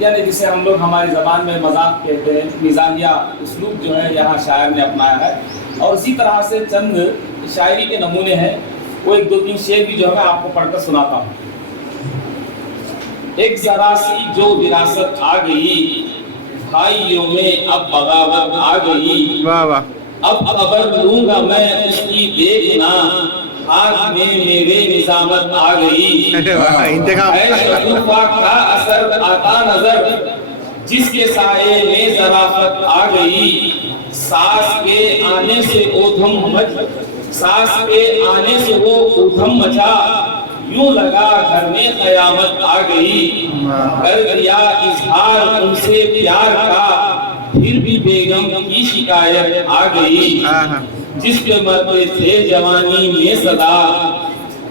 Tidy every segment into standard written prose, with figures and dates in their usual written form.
یعنی جسے ہم لوگ ہماری زبان میں مذاق کہتے ہیں، مزاحیہ اسلوب جو ہے یہاں شاعر نے اپنایا ہے. اور اسی طرح سے چند شاعری کے نمونے ہیں، وہ ایک دو تین شعر بھی جو ہے آپ کو پڑھ کر سناتا ہوں. ایک ذرا سی جو وراثت آ گئی، بھائیوں میں اب بغاوت آ گئی. واہ واہ. اب خبر لوں گا میں اس کی دیکھنا، ہاتھ میں میرے نظامت آ گئی. انتخاب اے شگوفہ کا اثر آتا نظر، جس کے سائے میں ظرافت آ گئی. ساس کے آنے سے وہ ادھم مچا، یوں لگا گھر میں قیامت آ گئی. کر دیا اظہار ان سے پیار کا، پھر بھی بیگم کی شکایت آ گئی. جس کے مرتے تھے جوانی میں صدا،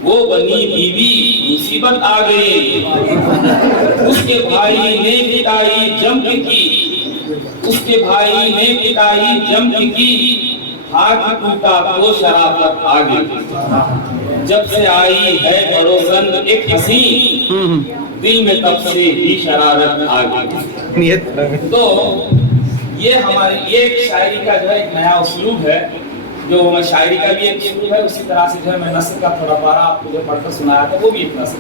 وہ بنی بیوی مصیبت آ گئی. اس کے بھائی نے پٹائی جم کی، ہاتھ ٹوٹا تو شرافت آ گئی. جب سے آئی ہے پڑوسن ایک حسین، دل میں تب سے ہی شرارت آ گئی. تو یہ ہماری ایک شاعری کا جو ہے ایک نیا اسلوب ہے، جو میں شاعری کا بھی ایک اسلوب ہے. اسی طرح سے جو ہے میں نثر کا تھوڑا پارا آپ کو جو پڑھ کر سنایا تھا وہ بھی ایک نثر.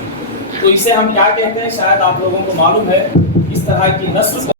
تو اسے ہم کیا کہتے ہیں شاید آپ لوگوں کو معلوم ہے. اس طرح کی نثر